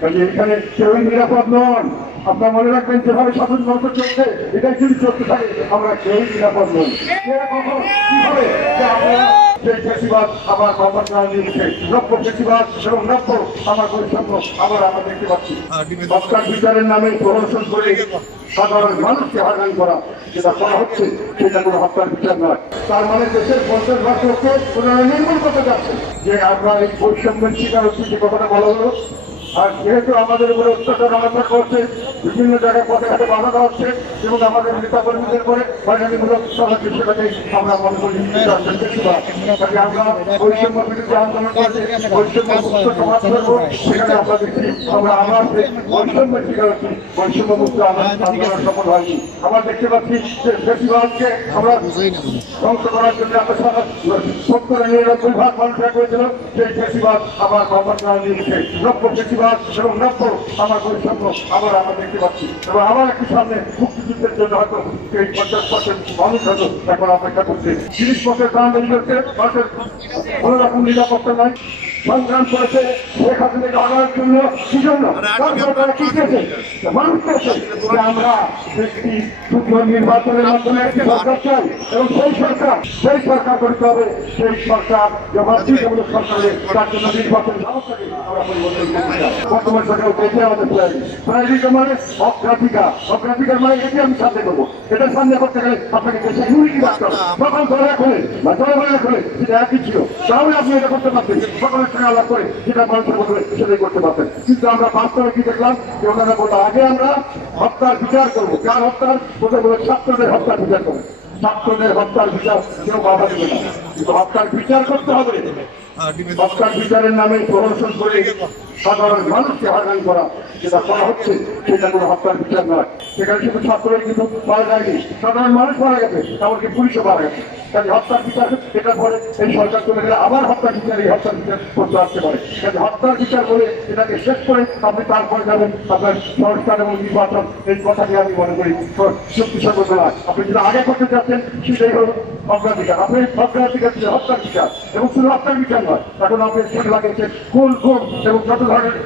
কাজে এখানে কেউই নিরাপদ নন। আপনার মনে রাখবেন যেভাবে স্বাধীনতা চলছে এটাই যদি চলতে থাকে আমরা কেউই নিরাপদ নই। কিভাবে সেই ফেসিবাদ আবার নব্য ফেসিবাদ এবং নব্য আমার বৈষম্য আবার আমরা দেখতে পাচ্ছি। হত্যার বিচারের নামে প্রহসন করে সাধারণ মানুষকে হয়রানি করা যেটা করা হচ্ছে সেটা কোনো হত্যার বিচার নয়। তার মানে দেশের 50% লোককে ওনারা নির্মূল করতে যাচ্ছেন। যে আমরা এই বৈষম্যের শিকার হচ্ছি যে কথাটা বলা হলো, আর যেহেতু আমাদের উপরে অত্যাচার অনাচার করছে, বিভিন্ন জায়গায় পথে ঘাটে বাধা দেওয়া হচ্ছে এবং আমাদের নেতা কর্মীদের করে হয়রানিমূলক চলার চেষ্টাটাকে আমরা মনে করি আমরা বৈষম্য বিরুদ্ধে আন্দোলন করছি, বৈষম্য মুক্ত সমাজ করবো। সেখানে আমরা দেখছি আমরা আবার বৈষম্যের শিকার হচ্ছি, বৈষম্য মুক্ত আন্দোলন সফল হয়নি। আমরা দেখতে পাচ্ছি যে ফেসিবাদকে আমরা ধ্বংস করার জন্য আমরা 70-99% মানুষ এক হয়েছিল। সেই ফেসিবাদ আবার নব্য ফেসিবাদ এবং নব্য আমার বৈষম্য আবার আমরা দেখতে পাচ্ছি এবং আবার একটু সামনে মুক্তিযুদ্ধের জন্য হয়তো এই 50% মানুষ হয়তো এখন অপেক্ষা করছে। জিনিসপত্রের দাম বেশি হচ্ছে, মানুষের কোনো রকম নিরাপত্তা নাই। সংগ্রাম করেছে শেখ হাসিনাকে আনার জন্য কি জন্য কি চেয়েছে মানুষ চেয়েছে যে আমরা একটি শুদ্ধ নির্বাচনের মাধ্যমে একটি সরকার চাই এবং সেই সরকার করতে হবে। সেই সরকার জবাবদিহিমূলক সরকারের তার জন্য নির্বাচন ব্যবস্থাকে আমরা পরিবর্তন করতে চাই। বর্তমান সরকার দেখে আমাদের প্রায়োরিটি মানে অগ্রাধিকার মানে এটি আমি সামনে করবো। এটা সামনে করতে গেলে আপনাকে দেশে ইউনিটি রাখতে হবে। তখন দয়া করে বা জনগণের করে সেটা একই ছিল, তাহলে আপনি এটা করতে পারতেন। সকলের সঙ্গে আলাপ করে যেটা মানুষের মধ্যে সেটাই করতে পারতেন। কিন্তু আমরা বাস্তবে কি দেখলাম যে ওনারা বললো আগে আমরা হত্যার বিচার করবো। কার হত্যার? ওদের বলে ছাত্রদের হত্যার বিচার করবো। ছাত্রদের হত্যার বিচার কেউ বাধা দেবে না, কিন্তু হত্যার বিচার করতে হবে। হত্যার বিচারের নামে প্রহসন করে সাধারণ মানুষকে হয়রানি করা যেটা করা হচ্ছে সেটা কোনো হত্যার বিচার নয়। সেখানে শুধু ছাত্রই কিন্তু মারা যায়নি, সাধারণ মানুষ মারা গেছে, এমনকি পুলিশও মারা গেছে। কাজে হত্যার বিচার এটার পরে এই সরকার চলে গেলে আবার হত্যার বিচার এই হত্যার বিচার করতে আসতে পারে। কাজে হত্যার বিচার বলে এটাকে শেষ করে আপনি তারপরে যাবেন আপনার সংস্কার এবং নির্বাচন। এই কথাটি আমি মনে করি শক্তিসম্মত নয়। আপনি যেটা আগে করতে চাচ্ছেন সেটাই হল অগ্রাধিকার। আপনি অগ্রাধিকার ছিল হত্যার বিচার এবং শুধু হত্যার বিচার নয়, এখন আপনি শুনে লাগিয়েছেন খুন এবং যত ধরনের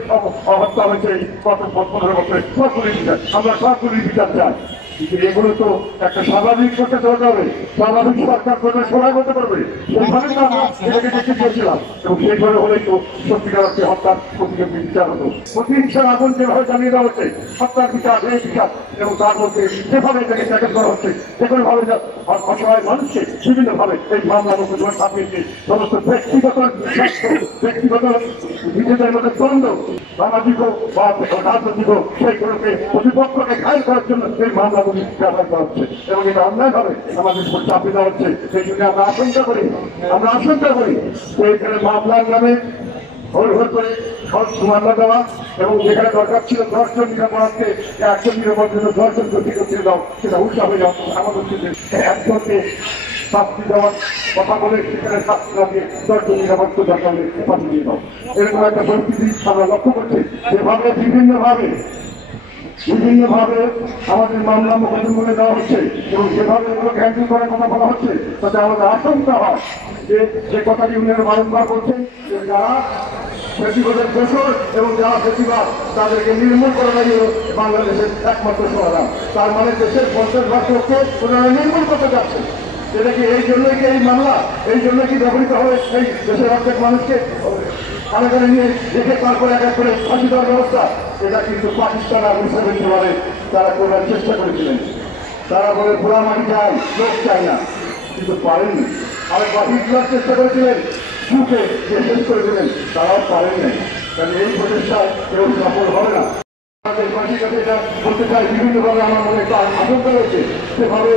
হত্যা হয়েছে গত 15 বছরে সবগুলির বিচার। আমরা সবগুলির বিচার চাই, কিন্তু এগুলো তো একটা স্বাভাবিক করতে চলতে হবে। স্বাভাবিক সরকার করবে, সবাই করতে পারবে। সেইভাবে তো আমরা এটাকে দেখতে চেয়েছিলাম এবং সেইভাবে হলেই তো সত্যিকার অর্থে হত্যার প্রতিকে বিচার হতো। প্রতিহিংসার আগুন যেভাবে জ্বালিয়ে দেওয়া হচ্ছে, হত্যার বিচার এই বিচার এবং তার মধ্যে যেভাবে এটাকে ট্যাকেল করা হচ্ছে, যেভাবে অসহায় মানুষকে বিভিন্নভাবে এই মামলা মোকদ্দমা চাপিয়েছে। সমস্ত ব্যক্তিগত ব্যক্তিগত নিজেদের মধ্যে দ্বন্দ্ব, সামাজিক বা রাজনৈতিক সেইগুলোকে প্রতিপক্ষকে ঘায়ল করার জন্য এই মামলাগুলি ব্যবহার করা হচ্ছে এবং এটা অন্যায়ভাবে আমাদের উপর চাপিয়ে দেওয়া হচ্ছে। সেই জন্য আমরা আশঙ্কা করি যে এখানে মামলার নামে ভোর করে মামলা দেওয়া এবং যেখানে দরকার ছিল 10 জন নিরাপরাধকে 1 জন নিরাপরাধ 10 জন দোষী করতে দাও, সেটা উল্টা হয়ে যাওয়া। আমাদের একজনকে শাস্তি দেওয়ার কথা বলে সেখানে শাস্তি না দিয়ে 10 জন নিরাপদ দরকার ফাঁসি দিয়ে দাও। এরকম একটা পরিস্থিতি আমরা লক্ষ্য করছি। যেভাবে বিভিন্নভাবে আমাদের মামলা মোকদ্দমা দেওয়া হচ্ছে এবং যেভাবে এগুলোকে হ্যান্ডেল করার কথা বলা হচ্ছে, তাতে আমাদের আশঙ্কা হয় যে কথাটি উনারা বারংবার বলছেন যে যারা ফেসিবাদের দোষর এবং যারা ফেসিবাদ তাদেরকে নির্মূল করাই হল বাংলাদেশের একমাত্র সমাধান। তার মানে দেশের 50% লোককে ওনারা নির্মূল করতে যাচ্ছেন। এটা কি এই জন্যই কি এই মামলা, এই জন্য কি ব্যবহৃত হবে এই দেশের অর্ধেক মানুষকে কারাগারে নিয়ে রেখে তারপরে এক করে ফাঁসি দেওয়ার ব্যবস্থা? এটা কিন্তু পাকিস্তান আর মুসলিম বলে তারা করার চেষ্টা করেছিলেন। তারা বলে পোড়ামাটি চাই, লোক চাই না, কিন্তু পারেননি। আরেকবার হিটলার চেষ্টা করেছিলেন বুকে যে শেষ করে দেবেন, তারাও পারেন নাই। কারণ এই প্রচেষ্টায় কেউ সফল হবে না। এটা বলতে চাই বিভিন্নভাবে আমার মনে একটা আশঙ্কা রয়েছে। সেভাবে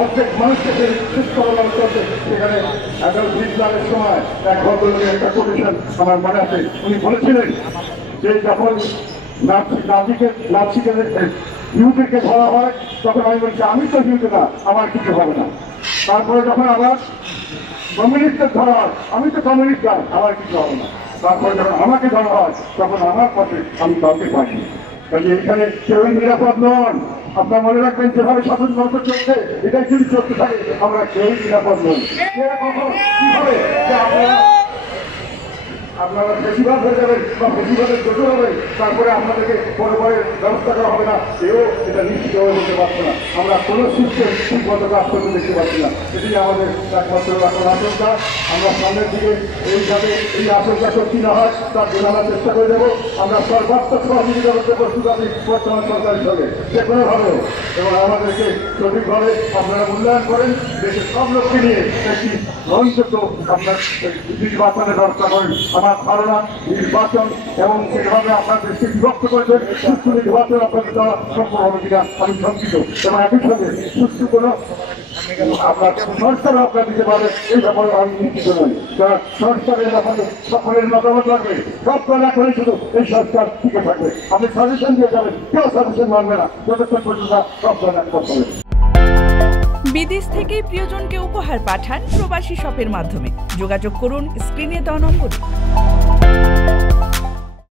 অর্ধেক মানুষকে শেষ করানো হচ্ছে। সেখানে অ্যাডলফ হিটলারের সময় এক ভদ্রলোকের একটা কোটেশন আমার মনে আছে। উনি বলেছিলেন যে যখন ইহুদিকে ধরা হয় তখন আমি বলছি আমি তো ইহুদি না, আমার কিছু হবে না। তারপরে যখন আবার কমিউনিস্টের ধরা হয়, আমি তো কমিউনিস্ট না, আমার কিছু হবে না। তারপরে যখন আমাকে ধরা হয় তখন আমার পথে আমি কাউকে পাইনি। কাজে এখানে কেউই নিরাপদ নন। আপনার মনে রাখবেন যেভাবে স্বাধীনতা চলছে এটাই যদি চলতে থাকে আমরা কেউই নিরাপদ নই। কিভাবে আপনারা বেশিরভাগ হয়ে যাবেন বা বেশিরভাগের জোট হবে, তারপরে আপনাদেরকে পরে ব্যবস্থা করা হবে না, এও এটা নিশ্চিত হয়ে বলতে পারছে না। আমরা কোনো সিস্টেম ঠিকমতো কাজ করতে দেখতে পাচ্ছি না। এটি আমাদের একমাত্র এখন আশঙ্কা। আমরা সামনের দিকে এইভাবে এই আশঙ্কা সত্যি না হয় তার জন্য আমরা চেষ্টা করে দেবো। আমরা সর্বাত্মক সহযোগিতা করতে প্রস্তুত আছি বর্তমান সরকারের সঙ্গে যে কোনোভাবে, এবং আমাদেরকে সঠিকভাবে আপনারা মূল্যায়ন করেন, দেশের সব লোককে নিয়ে একটি গ্রহণযোগ্য আপনার নির্বাচনের ব্যবস্থা করেন। আমার ধারণা নির্বাচন এবং সেভাবে আপনার দেশকে বিভক্ত করেছেন, সুষ্ঠু নির্বাচন আপনাদের দেওয়া সম্ভব হবে কিনা আমি শঙ্কিত। এবং একই সঙ্গে সুষ্ঠু কোনো আপনার সংস্কারও আপনার দিতে পারে এই ব্যাপারে আমি নিশ্চিত নই। কারণ সংস্কারের ব্যাপারে সকলের মতামত লাগবে, সব প্রয়োগ করে শুধু এই সংস্কার টিকে থাকবে। আপনি সাজেশন দিয়ে যাবেন, কেউ সাজেশন মানবে না যতক্ষণ পর্যন্ত সব প্রয়োগ করতে হবে। বিদেশ থেকে প্রিয়জনকে উপহার পাঠান প্রবাসী শপের মাধ্যমে। যোগাযোগ করুন স্ক্রিনে দেওয়া নম্বরে।